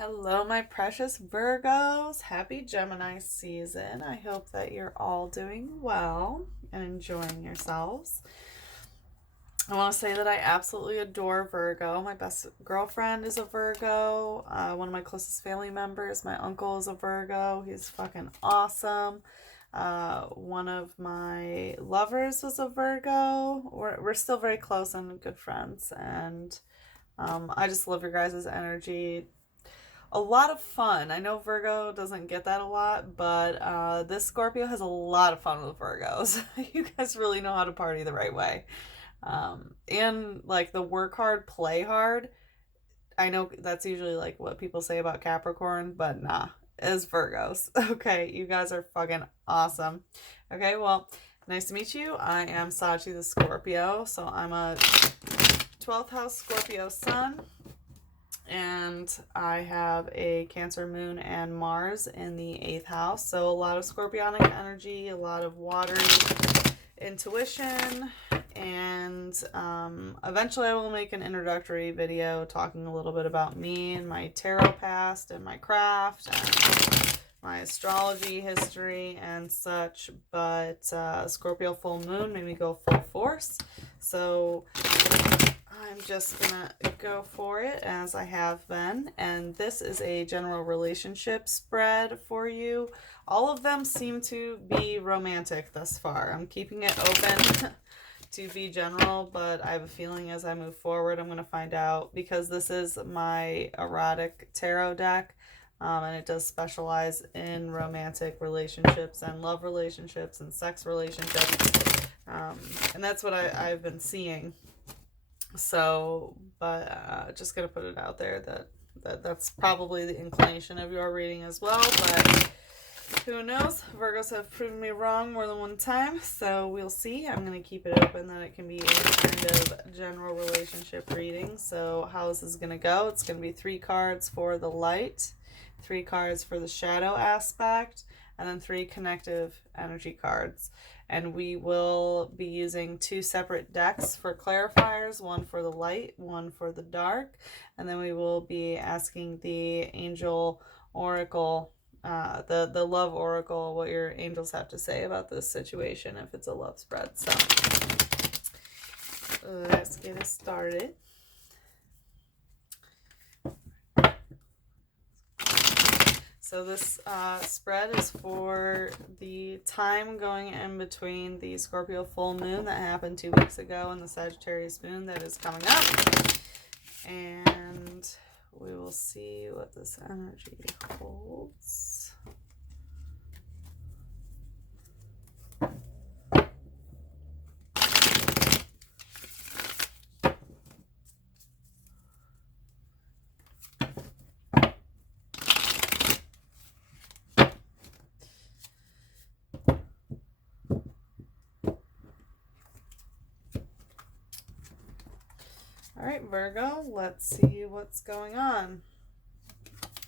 Hello, my precious Virgos. Happy Gemini season. I hope that you're all doing well and enjoying yourselves. I want to say that I absolutely adore Virgo. My best girlfriend is a Virgo. One of my closest family members, my uncle, is a Virgo. He's fucking awesome. One of my lovers was a Virgo. We're still very close and good friends. And I just love your guys' energy. A lot of fun. I know Virgo doesn't get that a lot, but this Scorpio has a lot of fun with Virgos. You guys really know how to party the right way. And like the work hard, play hard. I know that's usually like what people say about Capricorn, but nah, it's Virgos. Okay, you guys are fucking awesome. Okay, well, nice to meet you. I am Sachi the Scorpio, so I'm a 12th house Scorpio sun. And I have a Cancer moon and Mars in the 8th house. So a lot of scorpionic energy, a lot of watery intuition. And eventually I will make an introductory video talking a little bit about me and my tarot past and my craft and my astrology history and such. But Scorpio full moon made me go full force. So I'm just gonna go for it as I have been, and this is a general relationship spread for you. All of them seem to be romantic thus far. I'm keeping it open to be general, but I have a feeling as I move forward I'm going to find out, because this is my erotic tarot deck, and it does specialize in romantic relationships and love relationships and sex relationships, and that's what I've been seeing. So, but just gonna put it out there that's probably the inclination of your reading as well, but who knows? Virgos have proven me wrong more than one time, so we'll see. I'm gonna keep it open that it can be a kind of general relationship reading. So how this is gonna go, it's gonna be 3 cards for the light, 3 cards for the shadow aspect, and then 3 connective energy cards. And we will be using 2 separate decks for clarifiers, one for the light, one for the dark. And then we will be asking the angel oracle, the love oracle, what your angels have to say about this situation if it's a love spread. So let's get it started. So this spread is for the time going in between the Scorpio full moon that happened 2 weeks ago and the Sagittarius moon that is coming up. And we will see what this energy holds. All right, Virgo, let's see what's going on.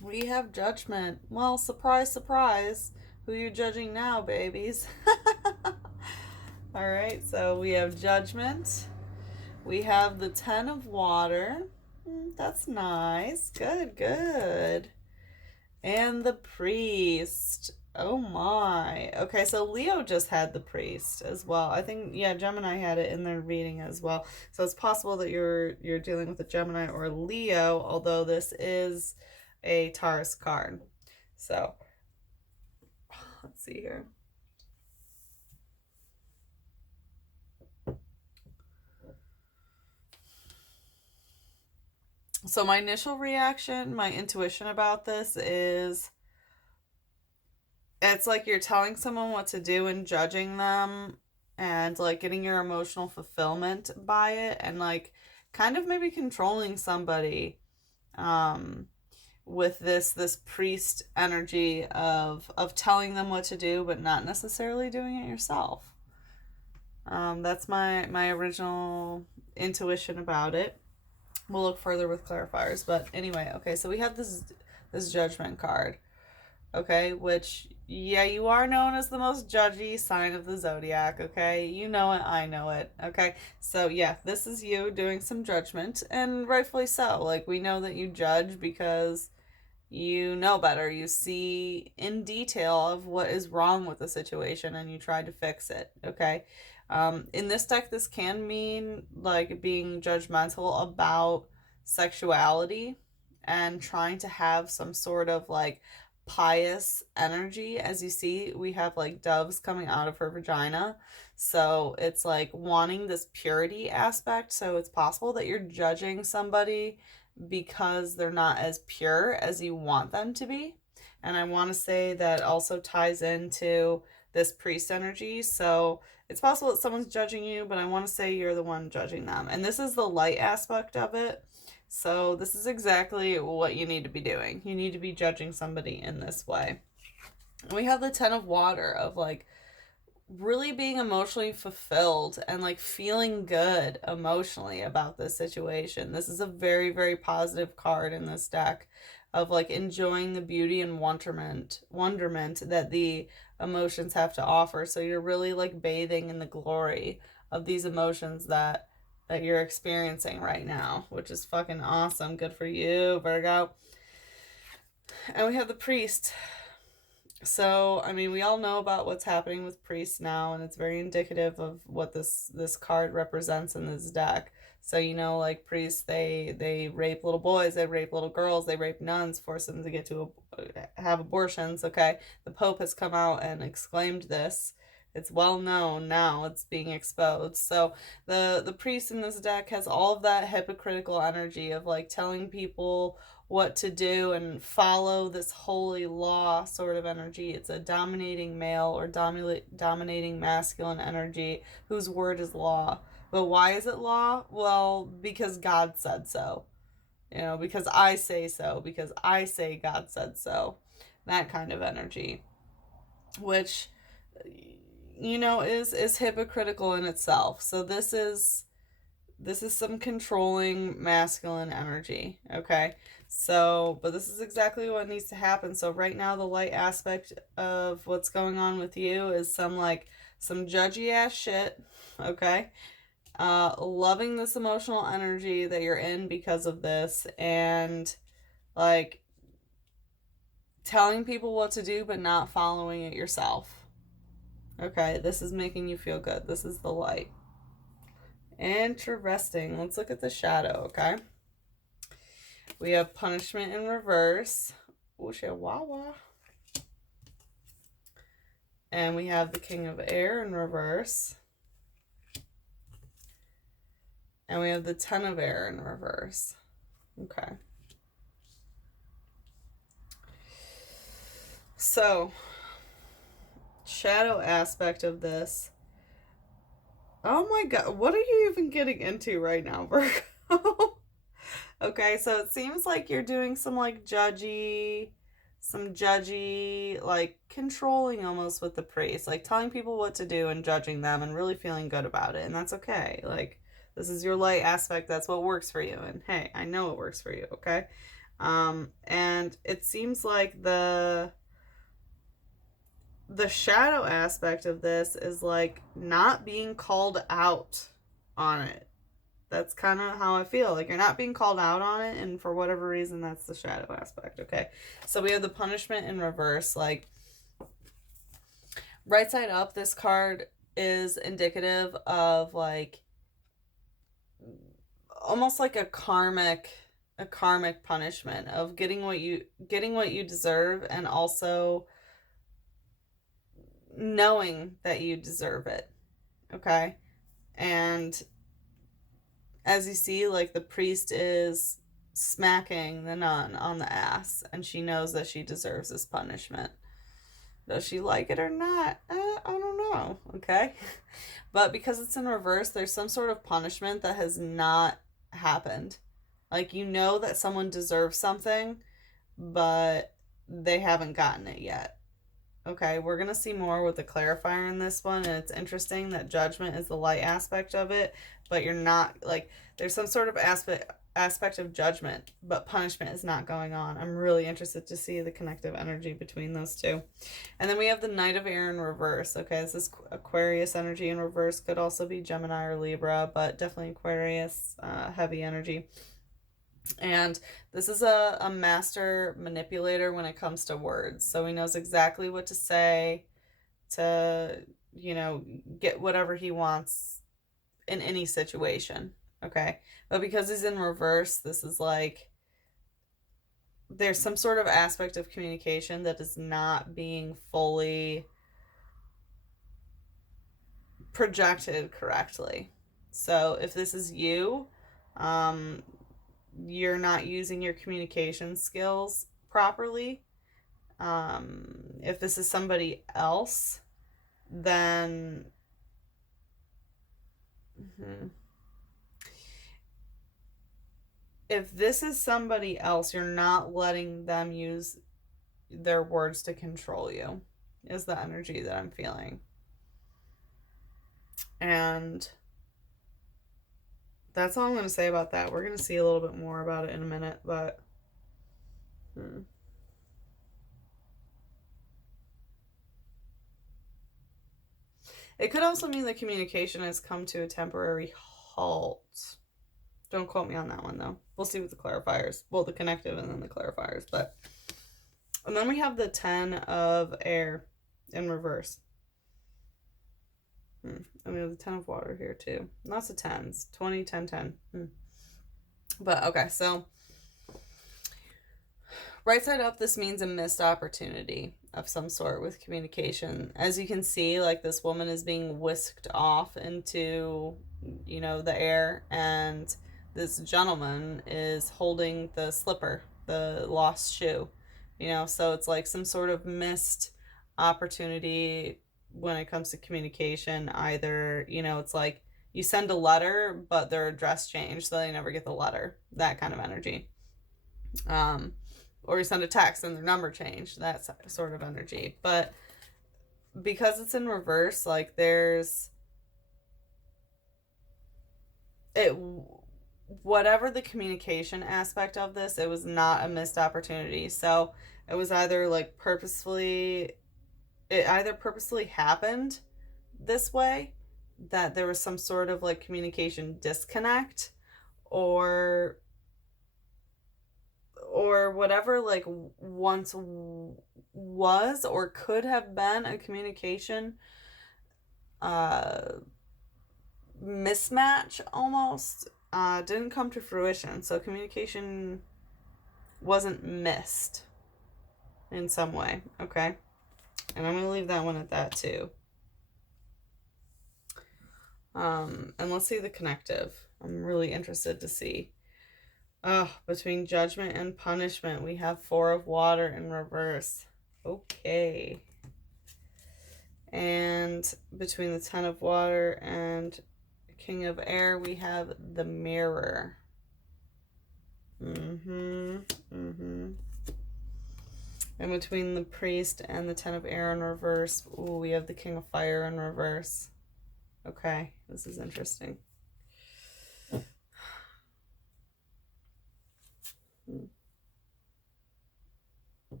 We have Judgment. Well, surprise, surprise. Who you judging now, babies? All right, so we have Judgment. We have the 10 of Water. That's nice. Good, good. And the Priest. Oh my. Okay, so Leo just had the Priest as well. I think, yeah, Gemini had it in their reading as well. So it's possible that you're dealing with a Gemini or a Leo, although this is a Taurus card. So let's see here. So my initial reaction, my intuition about this is it's like you're telling someone what to do and judging them and like getting your emotional fulfillment by it, and like kind of maybe controlling somebody with this priest energy of telling them what to do but not necessarily doing it yourself. That's my original intuition about it. We'll look further with clarifiers, but anyway, okay, so we have this Judgment card, okay, which, yeah, you are known as the most judgy sign of the zodiac, okay? You know it, I know it, okay? So, yeah, this is you doing some judgment, and rightfully so. Like, we know that you judge because you know better. You see in detail of what is wrong with the situation and you try to fix it, okay? In this deck, this can mean like being judgmental about sexuality and trying to have some sort of like pious energy. As you see, we have like doves coming out of her vagina. So it's like wanting this purity aspect. So it's possible that you're judging somebody because they're not as pure as you want them to be. And I want to say that also ties into this priest energy. So it's possible that someone's judging you, but I want to say you're the one judging them. And this is the light aspect of it. So this is exactly what you need to be doing. You need to be judging somebody in this way. We have the 10 of water of like really being emotionally fulfilled and like feeling good emotionally about this situation. This is a very, very positive card in this deck of like enjoying the beauty and wonderment that the emotions have to offer. So you're really like bathing in the glory of these emotions that you're experiencing right now, which is fucking awesome. Good for you, Virgo. And we have the priest. So, I mean, we all know about what's happening with priests now, and it's very indicative of what this card represents in this deck. So, you know, like priests, they rape little boys, they rape little girls, they rape nuns, force them to get to have abortions, okay? The Pope has come out and exclaimed this. It's well known now. It's being exposed. So the priest in this deck has all of that hypocritical energy of like telling people what to do and follow this holy law sort of energy. It's a dominating male or dominating masculine energy whose word is law. But why is it law? Well, because God said so. You know, because I say so, because I say God said so. That kind of energy. Which, you know, is hypocritical in itself. So this is some controlling masculine energy, okay? So, but this is exactly what needs to happen. So right now the light aspect of what's going on with you is some judgy ass shit, okay? Loving this emotional energy that you're in because of this, and like telling people what to do but not following it yourself. Okay, this is making you feel good. This is the light. Interesting. Let's look at the shadow, okay? We have punishment in reverse. Chihuahua. And we have the King of Air in reverse. And we have the 10 of Air in reverse. Okay. So, shadow aspect of this. Oh my god, what are you even getting into right now, Virgo? Okay, so it seems like you're doing some judgy, like controlling almost with the priest, like telling people what to do and judging them and really feeling good about it. And that's okay. Like, this is your light aspect. That's what works for you. And hey, I know it works for you, okay? And it seems like the shadow aspect of this is like not being called out on it. That's kind of how I feel. Like you're not being called out on it, and for whatever reason, that's the shadow aspect, okay? So we have the punishment in reverse. Like, right side up, this card is indicative of like almost like a karmic punishment of getting what you deserve, and also knowing that you deserve it, okay? And as you see, like the priest is smacking the nun on the ass, and she knows that she deserves this punishment. Does she like it or not? I don't know, okay? But because it's in reverse, there's some sort of punishment that has not happened. Like, you know that someone deserves something, but they haven't gotten it yet. Okay, we're going to see more with the clarifier in this one, and it's interesting that judgment is the light aspect of it, but you're not, like, there's some sort of aspect of judgment, but punishment is not going on. I'm really interested to see the connective energy between those two. And then we have the Knight of Air in reverse. Okay, this is Aquarius energy in reverse. Could also be Gemini or Libra, but definitely Aquarius, heavy energy. And this is a master manipulator when it comes to words. So he knows exactly what to say to, you know, get whatever he wants in any situation. Okay. But because he's in reverse, this is like there's some sort of aspect of communication that is not being fully projected correctly. So if this is you, you're not using your communication skills properly. If this is somebody else, then if this is somebody else, you're not letting them use their words to control you, is the energy that I'm feeling. And that's all I'm going to say about that. We're going to see a little bit more about it in a minute, but it could also mean the communication has come to a temporary halt. Don't quote me on that one, though. We'll see with the clarifiers. Well, the connective and then the clarifiers. But and then we have the 10 of air in reverse. And we have the 10 of water here, too. Lots of 10s. 20, 10, 10. But, okay, so right side up, this means a missed opportunity of some sort with communication. As you can see, like, this woman is being whisked off into, you know, the air, and this gentleman is holding the slipper, the lost shoe, you know, so it's like some sort of missed opportunity when it comes to communication. Either, you know, it's like you send a letter, but their address changed, so they never get the letter, that kind of energy. Or you send a text and their number changed, that sort of energy. But because it's in reverse, like there's it, whatever the communication aspect of this, it was not a missed opportunity. So it was either like purposefully happened this way, that there was some sort of like communication disconnect, or whatever like once was or could have been a communication mismatch almost didn't come to fruition. So communication wasn't missed in some way. Okay. And I'm going to leave that one at that too. And let's see the connective. I'm really interested to see. Between judgment and punishment, we have 4 of water in reverse. Okay. And between the 10 of water and King of air, we have the mirror. And between the priest and the 10 of air in reverse, ooh, we have the King of fire in reverse. Okay, this is interesting.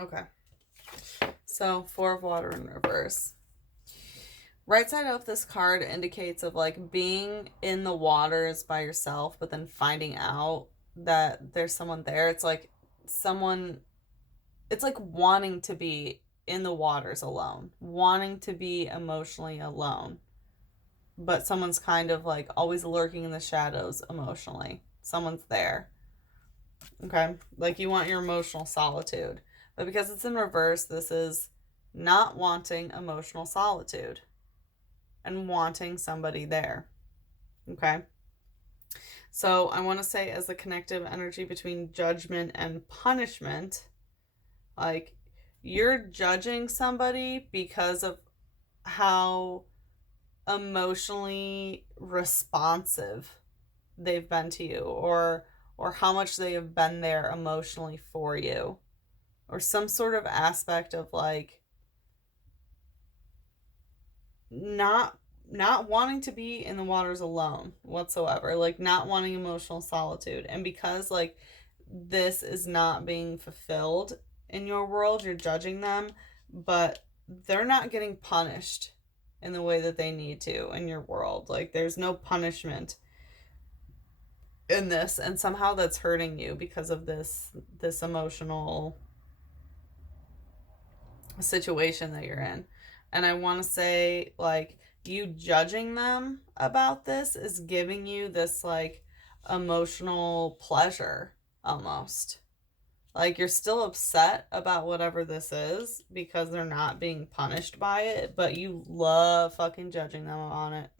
Okay. So 4 of water in reverse. Right side up, this card indicates of like being in the waters by yourself, but then finding out that there's someone there. It's like wanting to be in the waters alone, wanting to be emotionally alone, but someone's kind of like always lurking in the shadows emotionally. Someone's there. Okay. Like you want your emotional solitude, but because it's in reverse, this is not wanting emotional solitude and wanting somebody there. Okay. So I want to say, as the connective energy between judgment and punishment, like you're judging somebody because of how emotionally responsive they've been to you, or how much they have been there emotionally for you, or some sort of aspect of like not wanting to be in the waters alone whatsoever, like not wanting emotional solitude. And because like this is not being fulfilled in your world, you're judging them, but they're not getting punished in the way that they need to in your world. Like, there's no punishment in this, and somehow that's hurting you because of this emotional situation that you're in. And I want to say, like, you judging them about this is giving you this, like, emotional pleasure almost. Like, you're still upset about whatever this is because they're not being punished by it, but you love fucking judging them on it.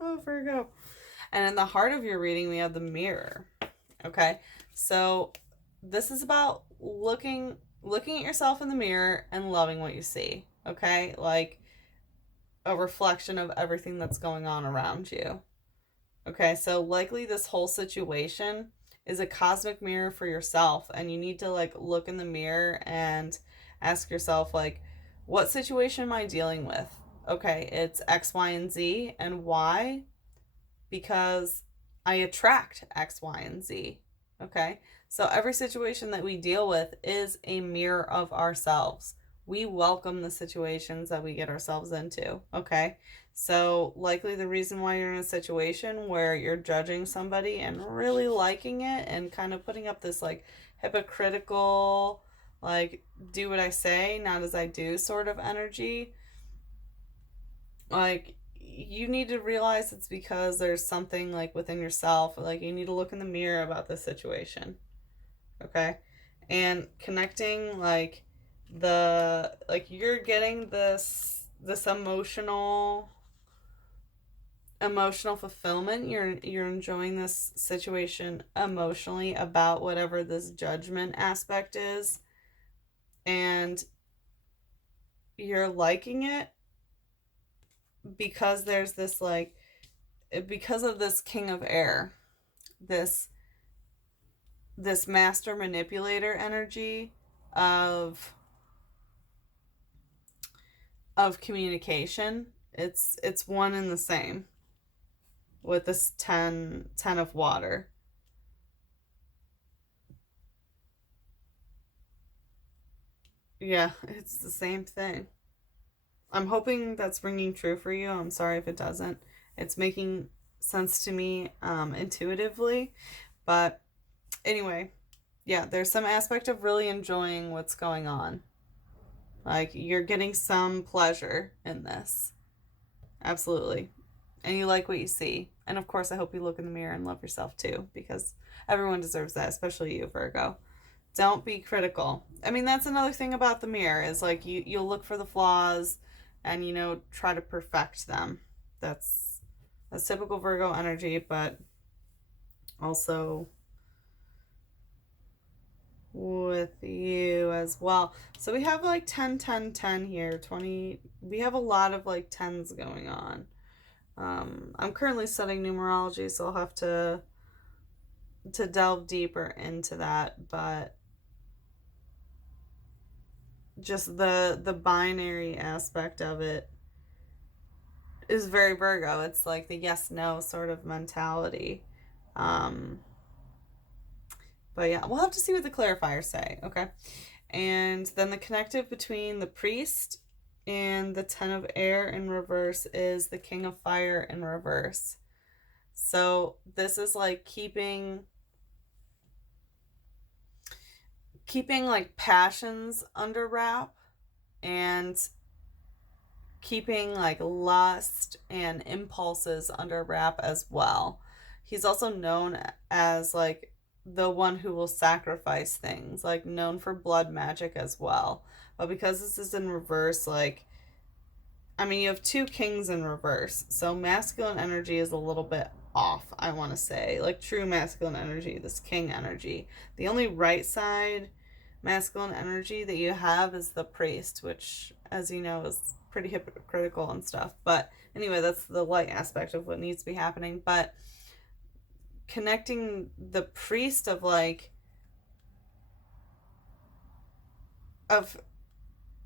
Oh, Virgo. And in the heart of your reading, we have the mirror. Okay? So this is about looking at yourself in the mirror and loving what you see. Okay? Like a reflection of everything that's going on around you. Okay? So likely this whole situation is a cosmic mirror for yourself, and you need to like look in the mirror and ask yourself, like, what situation am I dealing with? Okay, it's X, Y, and Z. And why? Because I attract X, Y, and Z. Okay, so every situation that we deal with is a mirror of ourselves. We welcome the situations that we get ourselves into. Okay, so likely the reason why you're in a situation where you're judging somebody and really liking it and kind of putting up this like hypocritical, like, do what I say, not as I do sort of energy, like, you need to realize it's because there's something like within yourself. Like, you need to look in the mirror about this situation. Okay, and connecting like you're getting this emotional fulfillment. You're enjoying this situation emotionally about whatever this judgment aspect is, and you're liking it because there's this like, because of this king of air, this master manipulator energy of communication. It's one and the same with this 10 of water. Yeah, it's the same thing. I'm hoping that's ringing true for you. I'm sorry if it doesn't. It's making sense to me intuitively. But anyway, yeah, there's some aspect of really enjoying what's going on. Like, you're getting some pleasure in this. Absolutely. And you like what you see. And of course, I hope you look in the mirror and love yourself too, because everyone deserves that, especially you, Virgo. Don't be critical. I mean, that's another thing about the mirror is like you'll look for the flaws and, you know, try to perfect them. That's typical Virgo energy, but also with you as well. So we have like 10, 10, 10 here, 20. We have a lot of like 10s going on. I'm currently studying numerology, so I'll have to delve deeper into that, but just the binary aspect of it is very Virgo. It's like the yes no sort of mentality. But yeah, we'll have to see what the clarifiers say. Okay, and then the connective between the priest and the 10 of air in reverse is the king of fire in reverse. So this is like keeping like passions under wrap, and keeping like lust and impulses under wrap as well. He's also known as like the one who will sacrifice things, like known for blood magic as well. But because this is in reverse, like, I mean, you have two kings in reverse, so masculine energy is a little bit off, I want to say. Like, true masculine energy, this king energy. The only right side masculine energy that you have is the priest, which, as you know, is pretty hypocritical and stuff. But anyway, that's the light aspect of what needs to be happening. But connecting the priest of like, of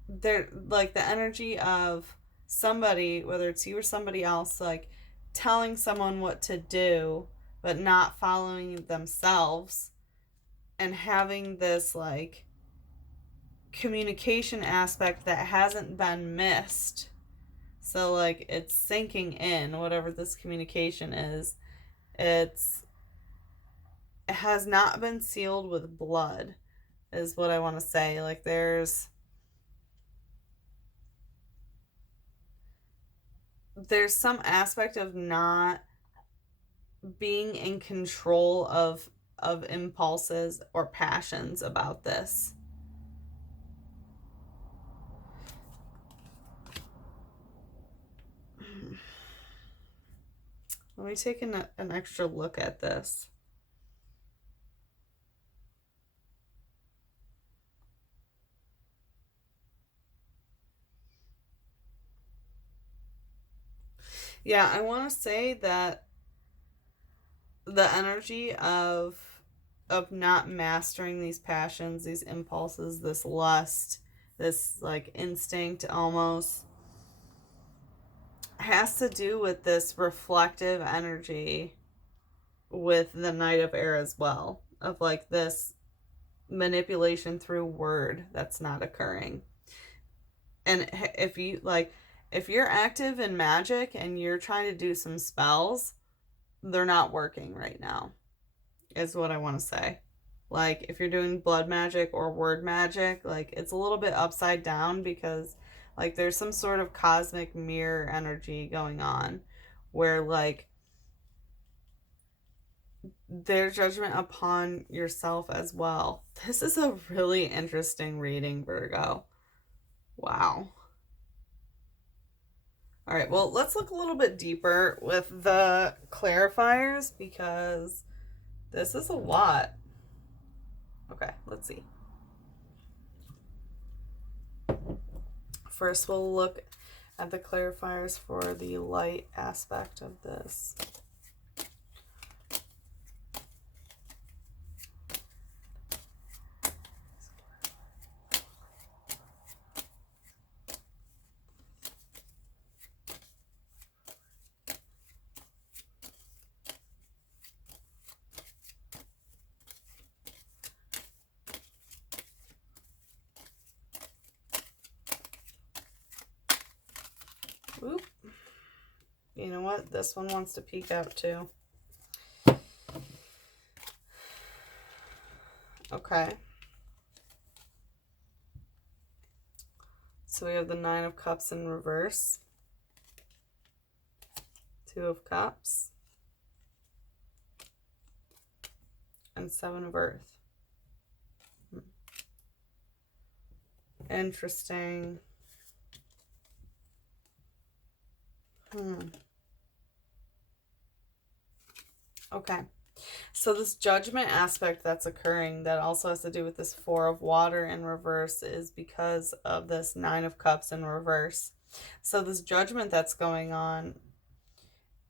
their, like, the energy of somebody, whether it's you or somebody else, like telling someone what to do but not following themselves, and having this like communication aspect that hasn't been missed. So like it's sinking in, whatever this communication is. It has not been sealed with blood, is what I want to say. Like there's some aspect of not being in control of impulses or passions about this. Let me take an extra look at this. Yeah, I want to say that the energy of not mastering these passions, these impulses, this lust, this like instinct almost, has to do with this reflective energy with the Knight of Air as well, of like this manipulation through word that's not occurring. And if you like, if you're active in magic and you're trying to do some spells, they're not working right now, is what I want to say. Like if you're doing blood magic or word magic, like it's a little bit upside down, because like there's some sort of cosmic mirror energy going on where like their judgment upon yourself as well. This is a really interesting reading, Virgo. Wow. All right, well, let's look a little bit deeper with the clarifiers, because this is a lot. Okay, let's see. First, we'll look at the clarifiers for the light aspect of this. Oop. You know what? This one wants to peek out too. Okay. So we have the Nine of Cups in reverse. Two of Cups. And Seven of Earth. Interesting. Okay. So this judgment aspect that's occurring that also has to do with this Four of Water in reverse is because of this Nine of Cups in reverse. So this judgment that's going on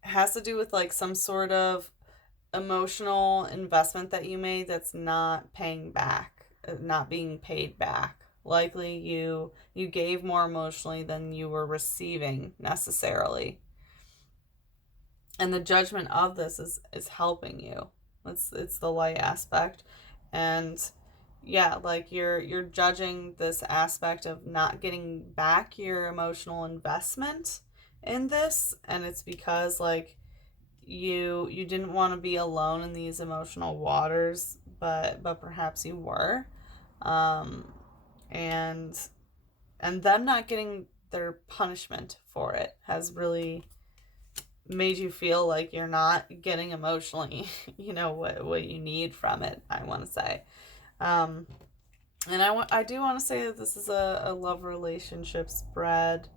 has to do with like some sort of emotional investment that you made that's not paying back, not being paid back. Likely you gave more emotionally than you were receiving necessarily. And the judgment of this is helping you. It's the light aspect. And yeah, like you're judging this aspect of not getting back your emotional investment in this, and it's because like you didn't want to be alone in these emotional waters, but perhaps you were. And them not getting their punishment for it has really made you feel like you're not getting emotionally, you know, what you need from it, I want to say. And I do want to say that this is a love relationship spread,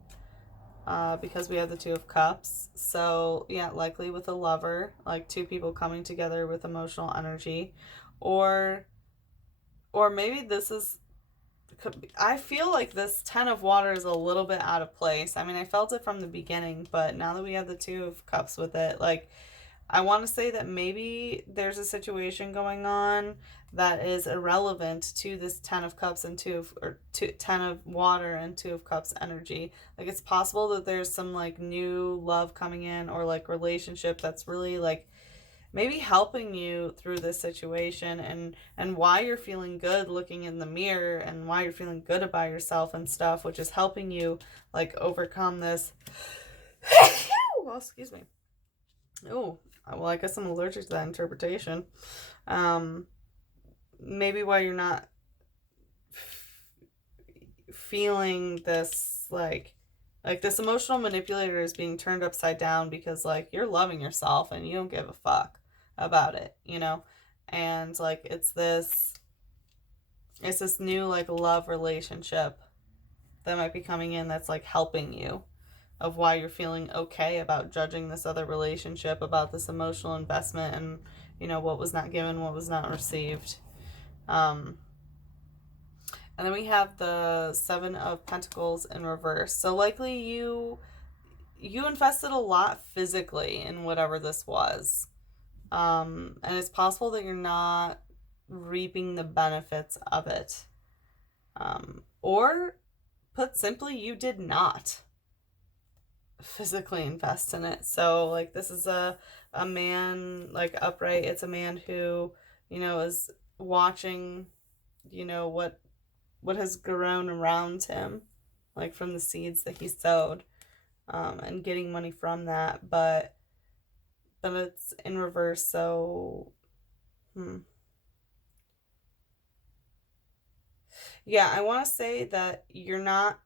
because we have the Two of Cups. So yeah, likely with a lover, like two people coming together with emotional energy, or maybe this is, I feel like this Ten of Water is a little bit out of place. I mean, I felt it from the beginning, but now that we have the Two of Cups with it, like, I want to say that maybe there's a situation going on that is irrelevant to this Ten of Cups and Ten of Water and Two of Cups energy. Like, it's possible that there's some, like, new love coming in, or, like, relationship that's really, like, maybe helping you through this situation, and why you're feeling good looking in the mirror, and why you're feeling good about yourself and stuff, which is helping you like overcome this. Well, excuse me. Oh, well, I guess I'm allergic to that interpretation. Maybe why you're not feeling this like this emotional manipulator is being turned upside down, because like you're loving yourself and you don't give a fuck about it, you know? And like it's this new like love relationship that might be coming in that's like helping you, of why you're feeling okay about judging this other relationship, about this emotional investment, and you know what was not given, what was not received. And then we have the Seven of Pentacles in reverse. So likely you invested a lot physically in whatever this was. And it's possible that you're not reaping the benefits of it. Or put simply, you did not physically invest in it. So like this is a man like upright. It's a man who, you know, is watching, you know, what has grown around him, like from the seeds that he sowed, and getting money from that, but it's in reverse. So yeah, I want to say that you're not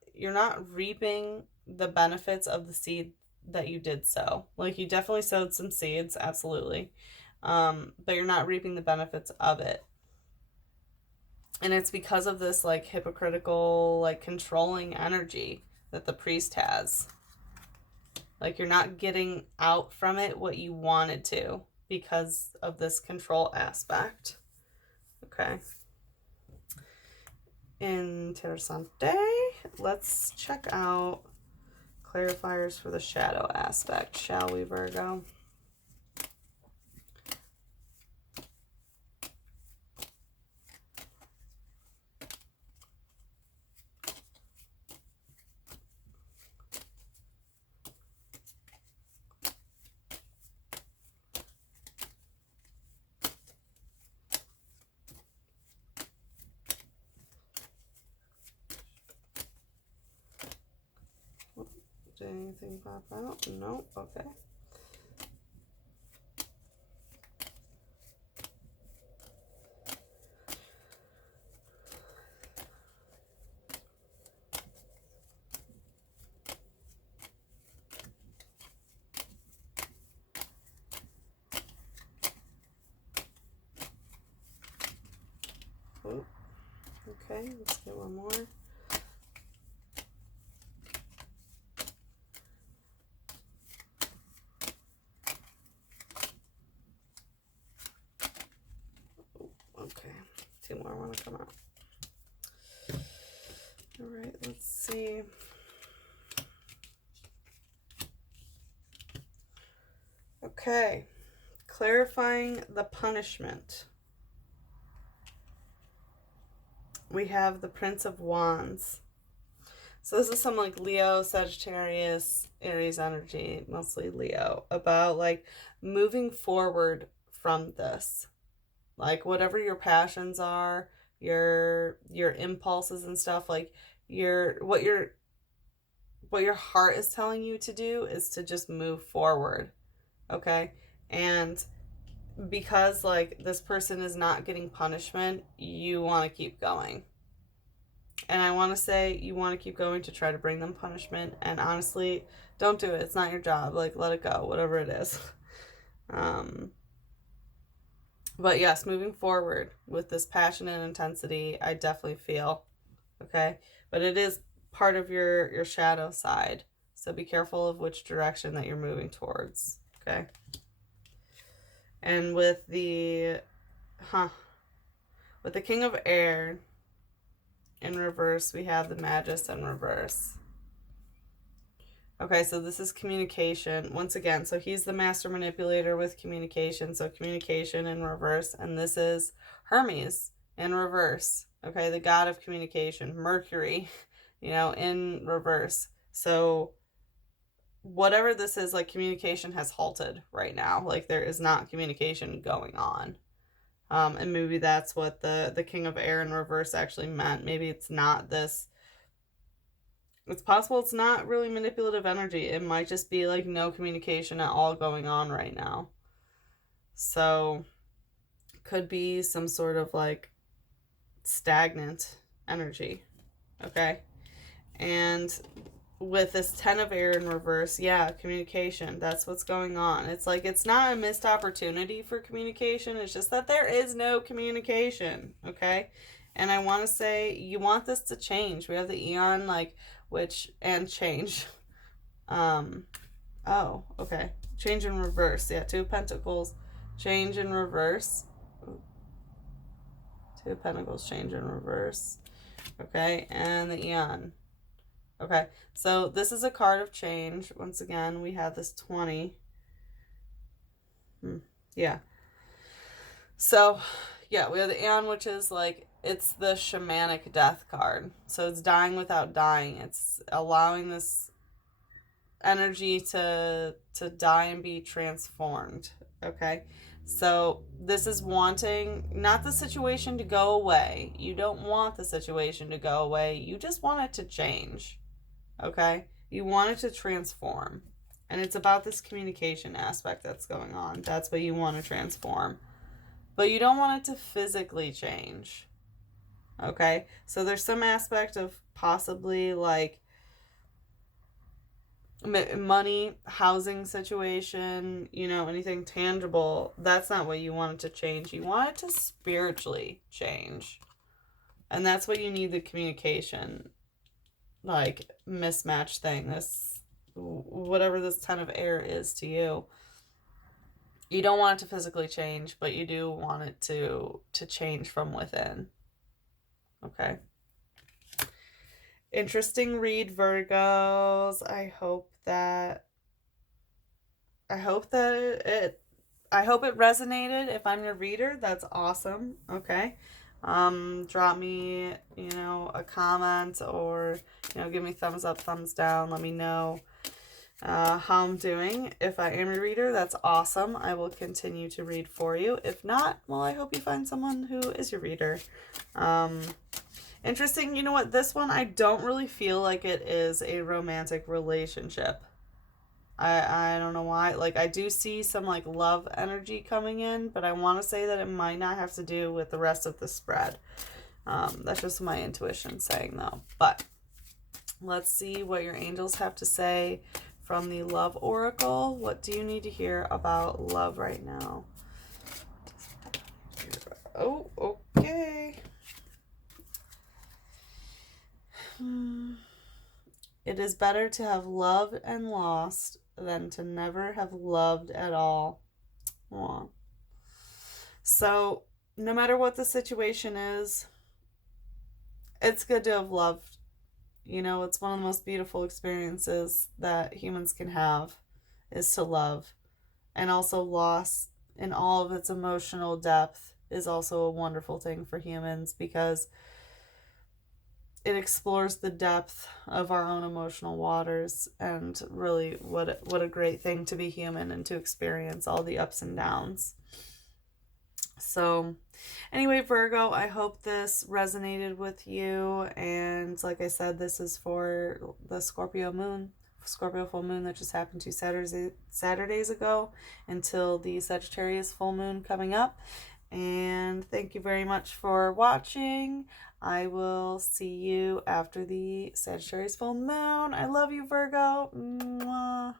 reaping the benefits of the seed that you did sow. Like you definitely sowed some seeds, absolutely, but you're not reaping the benefits of it. And it's because of this like hypocritical, like controlling energy that the priest has. Like you're not getting out from it what you wanted to because of this control aspect. Okay. Interessante. Let's check out clarifiers for the shadow aspect, shall we, Virgo? Did anything pop out? No? Okay. Oh, okay, let's get one more. Okay, two more want to come out. All right, let's see. Okay, clarifying the punishment. We have the Prince of Wands. So this is some like Leo, Sagittarius, Aries energy, mostly Leo, about like moving forward from this. Like whatever your passions are, your impulses and stuff, like what your heart is telling you to do is to just move forward. Okay? And because like this person is not getting punishment, you want to keep going. And I want to say you want to keep going to try to bring them punishment. And honestly, don't do it. It's not your job. Like, let it go, whatever it is. But yes, moving forward with this passion and intensity, I definitely feel. Okay? But it is part of your shadow side. So be careful of which direction that you're moving towards. Okay? And with the King of Air in reverse, we have the Magus in reverse. Okay, so this is communication. Once again, so he's the master manipulator with communication. So communication in reverse. And this is Hermes in reverse. Okay, the god of communication. Mercury, you know, in reverse. So whatever this is, like, communication has halted right now. Like, there is not communication going on. And maybe that's what the King of Air in reverse actually meant. Maybe it's not this. It's possible it's not really manipulative energy. It might just be like no communication at all going on right now. So, could be some sort of like stagnant energy. Okay. And with this 10 of Air in reverse, yeah, communication, that's what's going on. It's like, it's not a missed opportunity for communication. It's just that there is no communication. Okay. And I want to say, you want this to change. We have the Eon, like, and change. Oh, okay. Change in reverse. Yeah, 2 of Pentacles, change in reverse. 2 of Pentacles, change in reverse. Okay, and the Eon. Okay, so this is a card of change. Once again, we have this 20. Yeah. So, yeah, we have the Eon, which is like, it's the shamanic death card. So it's dying without dying. It's allowing this energy to die and be transformed. Okay, so this is wanting not the situation to go away. You don't want the situation to go away. You just want it to change. Okay, you want it to transform, and it's about this communication aspect that's going on. That's what you want to transform, but you don't want it to physically change. Okay, so there's some aspect of possibly like money, housing situation, you know, anything tangible. That's not what you want it to change. You want it to spiritually change. And that's what you need, the communication, like, mismatch thing. This, whatever this 10 of Air is to you. You don't want it to physically change, but you do want it to change from within. Okay. Interesting read, Virgos. I hope it resonated. If I'm your reader, that's awesome. Okay. Drop me, you know, a comment, or, you know, give me thumbs up, thumbs down. Let me know how I'm doing. If I am your reader, that's awesome. I will continue to read for you. If not, well, I hope you find someone who is your reader. Interesting. You know what? This one, I don't really feel like it is a romantic relationship. I don't know why. Like, I do see some, like, love energy coming in, but I want to say that it might not have to do with the rest of the spread. That's just my intuition saying, though. But let's see what your angels have to say from the Love Oracle. What do you need to hear about love right now? Oh, okay. It is better to have loved and lost than to never have loved at all. Aww. So, no matter what the situation is, it's good to have loved. You know, it's one of the most beautiful experiences that humans can have, is to love. And also loss in all of its emotional depth is also a wonderful thing for humans, because it explores the depth of our own emotional waters, and really what a great thing to be human and to experience all the ups and downs. So anyway, Virgo, I hope this resonated with you. And like I said, this is for the Scorpio full moon that just happened 2 Saturdays ago, until the Sagittarius full moon coming up. And thank you very much for watching. I will see you after the Sagittarius full moon. I love you, Virgo. Mwah.